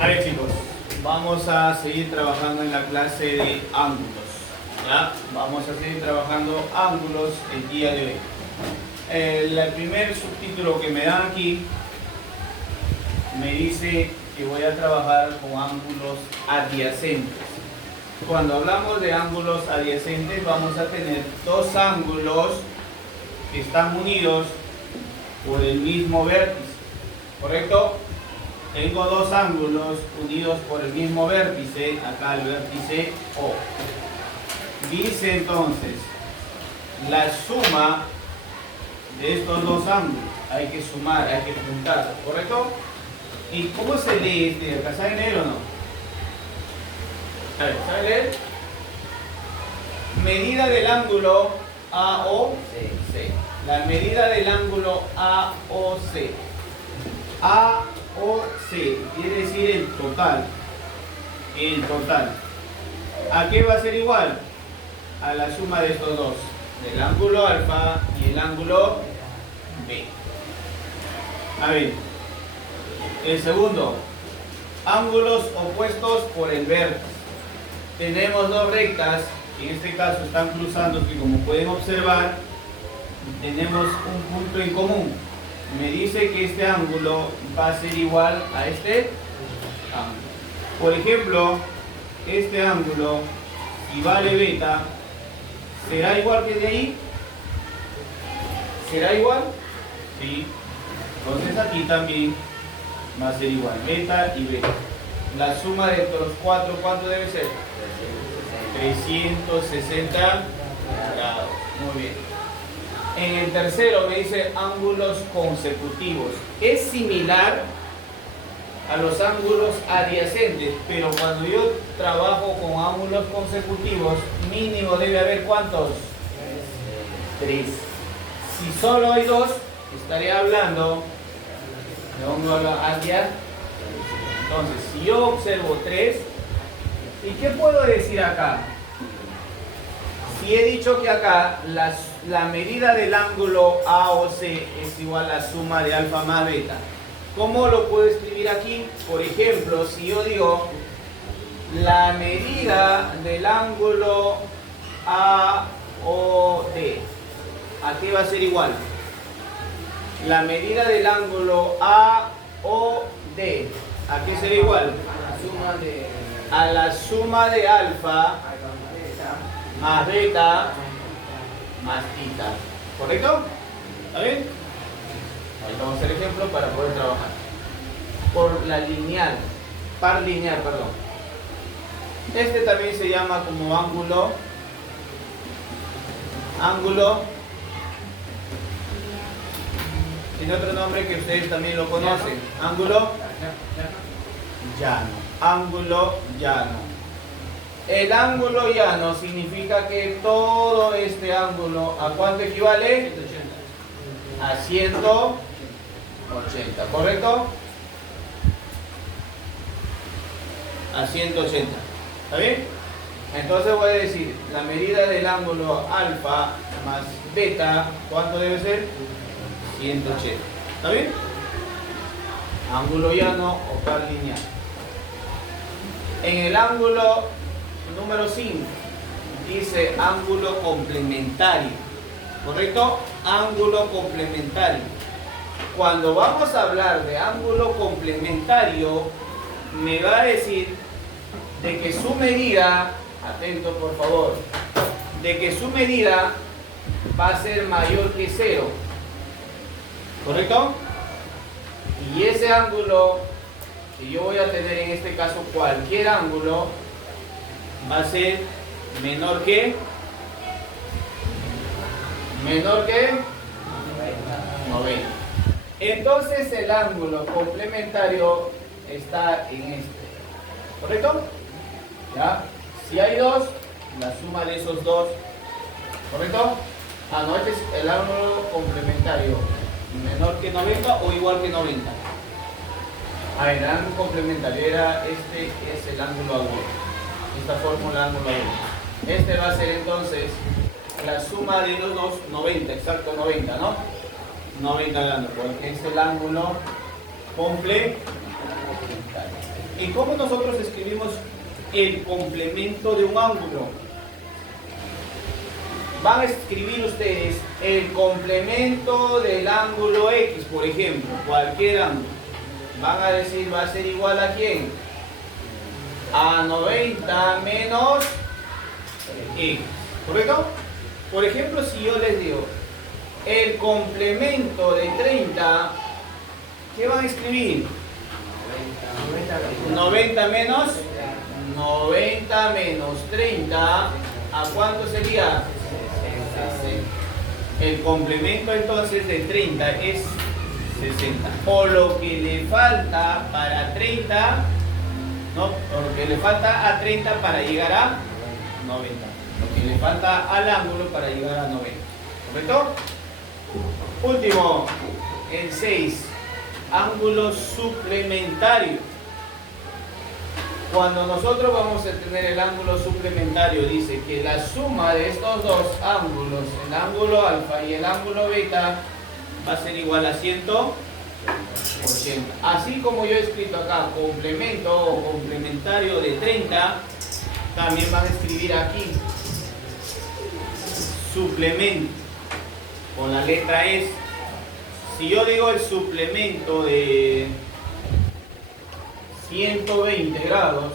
A ver, chicos, vamos a seguir trabajando en la clase de ángulos. ¿Ya? Vamos a seguir trabajando ángulos el día de hoy. El primer subtítulo que me dan aquí me dice que voy a trabajar con ángulos adyacentes. Cuando hablamos de ángulos adyacentes vamos a tener dos ángulos que están unidos por el mismo vértice, ¿correcto? Tengo dos ángulos unidos por el mismo vértice, acá el vértice O. Dice entonces, la suma de estos dos ángulos, hay que sumar, hay que juntar, ¿correcto? ¿Y cómo se lee este de acá? ¿Saben leer o no? A ver, ¿saben leer? Medida del ángulo AOC. La medida del ángulo AOC. AOC quiere decir el total. El total. ¿A qué va a ser igual? A la suma de estos dos. Del ángulo alfa y el ángulo B. A ver. El segundo. Ángulos opuestos por el vértice. Tenemos dos rectas. En este caso están cruzando, que como pueden observar, tenemos un punto en común. Me dice que este ángulo va a ser igual a este ángulo. Por ejemplo, este ángulo, si vale beta, ¿será igual que de ahí? ¿Será igual? Sí. Entonces aquí también va a ser igual, beta y beta. La suma de estos cuatro, ¿cuánto debe ser? 360 grados. Muy bien. En el tercero me dice ángulos consecutivos. Es similar a los ángulos adyacentes, pero cuando yo trabajo con ángulos consecutivos, mínimo debe haber ¿cuántos? 3. Si solo hay 2, estaría hablando de ángulo adyacente. Entonces, si yo observo 3, ¿y qué puedo decir acá? Si he dicho que acá la medida del ángulo AOC es igual a la suma de alfa más beta, ¿cómo lo puedo escribir aquí? Por ejemplo, si yo digo la medida del ángulo AOD, ¿a qué va a ser igual? La medida del ángulo AOD, ¿a qué será igual? A la suma de alfa más beta más tita. ¿Correcto? ¿Está bien? Ahí vamos a hacer ejemplo para poder trabajar. Por la lineal, par lineal, perdón. Este también se llama como ángulo. Tiene otro nombre que ustedes también lo conocen. Ángulo llano. Ángulo llano. El ángulo llano significa que todo este ángulo, ¿a cuánto equivale? 180. A 180, ¿correcto? A 180. ¿Está bien? Entonces voy a decir, la medida del ángulo alfa más beta, ¿cuánto debe ser? 180. ¿Está bien? Ángulo llano o par lineal. En el ángulo número 5 dice ángulo complementario, ¿correcto? Ángulo complementario. Cuando vamos a hablar de ángulo complementario, me va a decir de que su medida, atento por favor, de que su medida va a ser mayor que 0, ¿correcto? Y ese ángulo que yo voy a tener, en este caso cualquier ángulo, va a ser menor que 90. Entonces el ángulo complementario está en este, ¿correcto? ¿Ya? Si hay 2, la suma de esos 2, ¿correcto? Ah, no, este es el ángulo complementario, menor que 90 o igual que 90. A ver, el ángulo complementario era este, es el ángulo agudo. Esta fórmula ángulo agudo. Este va a ser entonces la suma de los dos, 90, exacto 90, ¿no? 90 grados, porque es el ángulo complementario. ¿Y cómo nosotros escribimos el complemento de un ángulo? Van a escribir ustedes el complemento del ángulo X, por ejemplo, cualquier ángulo. Van a decir, va a ser igual a ¿quién? A 90 menos X, ¿correcto? Por ejemplo, si yo les digo el complemento de 30, ¿qué van a escribir? 90 menos 30, ¿a cuánto sería? 60. El complemento entonces de 30 es 60. O lo que le falta para 30, ¿no? O lo que le falta a 30 para llegar a 90. Lo que le falta al ángulo para llegar a 90. ¿Correcto? Último, el 6. Ángulo suplementario. Cuando nosotros vamos a tener el ángulo suplementario, dice que la suma de estos dos ángulos, el ángulo alfa y el ángulo beta, va a ser igual a 180. Así como yo he escrito acá complemento o complementario de 30, también van a escribir aquí suplemento con la letra S. Si yo digo el suplemento de 120 grados,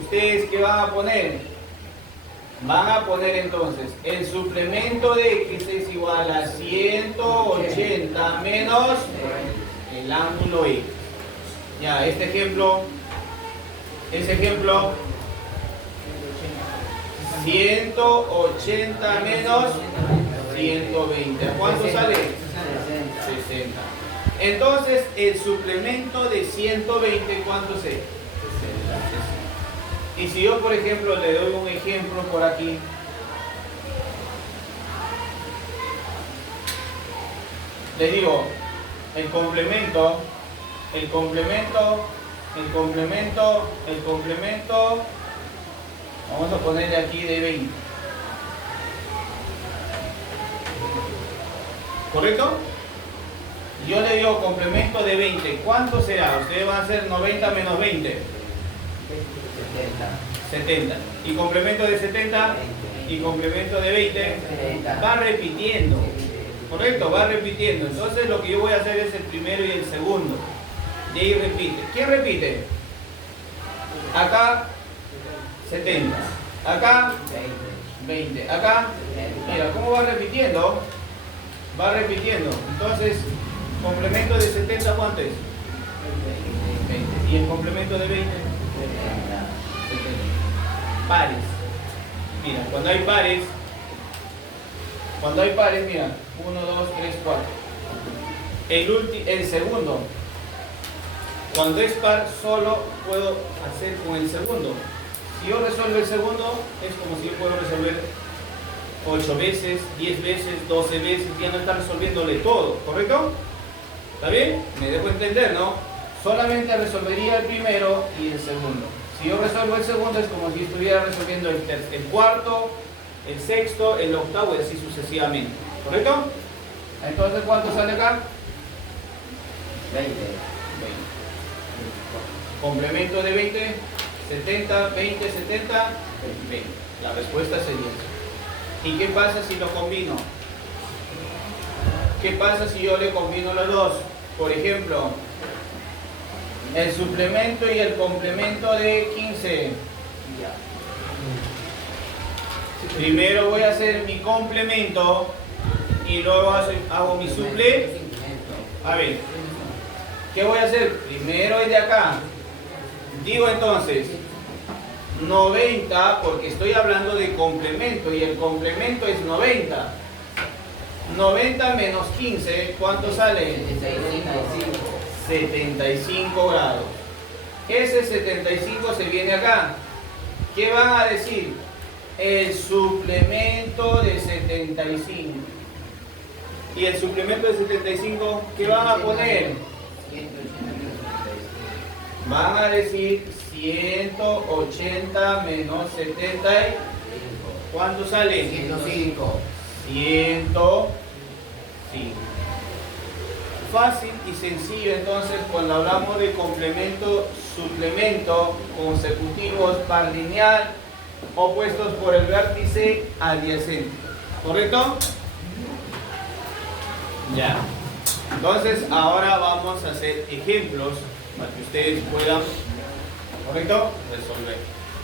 ¿ustedes qué van a poner? Van a poner entonces el suplemento de X es igual a 180 menos el ángulo X. Ya, ese ejemplo 180 menos 120. ¿Cuánto sale? 60. Entonces, el suplemento de 120, ¿cuánto es? 60. Y si yo, por ejemplo, le doy un ejemplo por aquí. Le digo, el complemento, vamos a ponerle aquí de 20. ¿Correcto? Yo le digo complemento de 20. ¿Cuánto será? Ustedes van a hacer 90 menos 20. 70. ¿Y complemento de 70? ¿Y complemento de 20? Va repitiendo. ¿Correcto? Va repitiendo. Entonces lo que yo voy a hacer es el primero y el segundo. Y ahí repite. ¿Quién repite? Acá 70. Acá 20. Acá, mira, ¿cómo va repitiendo? Va repitiendo. Entonces, complemento de 70, ¿cuánto es? 20. ¿Y el complemento de 20? 70. Pares. Mira, cuando hay pares, mira, 1, 2, 3, 4. El segundo. Cuando es par, solo puedo hacer con el segundo. Si yo resuelvo el segundo, es como si yo puedo resolver 8 veces, 10 veces, 12 veces, ya no está resolviéndole todo, ¿correcto? ¿Está bien? Me dejo entender, ¿no? Solamente resolvería el primero y el segundo. Si yo resuelvo el segundo es como si estuviera resolviendo el cuarto, el sexto, el octavo y así sucesivamente, ¿correcto? Entonces, ¿cuánto sale acá? 20. Complemento de 20, 70, 20, 70, 20. La respuesta sería esa. ¿Y qué pasa si lo combino? ¿Qué pasa si yo le combino los dos? Por ejemplo, el suplemento y el complemento de 15. Primero voy a hacer mi complemento y luego hago mi suple. A ver, ¿qué voy a hacer? Primero es de acá. Digo entonces 90 porque estoy hablando de complemento y el complemento es 90. 90 menos 15, ¿cuánto sale? 75 grados. Ese 75 se viene acá. ¿Qué van a decir? El suplemento de 75. ¿Y el suplemento de 75 qué van a poner? Van a decir 180 menos 70. ¿Cuánto sale? 105. 105. fácil y sencillo entonces cuando hablamos de complemento, suplemento, consecutivos, par lineal, opuestos por el vértice adyacente. ¿Correcto? Ya. Entonces ahora vamos a hacer ejemplos para que ustedes puedan, ¿correcto?, resolver.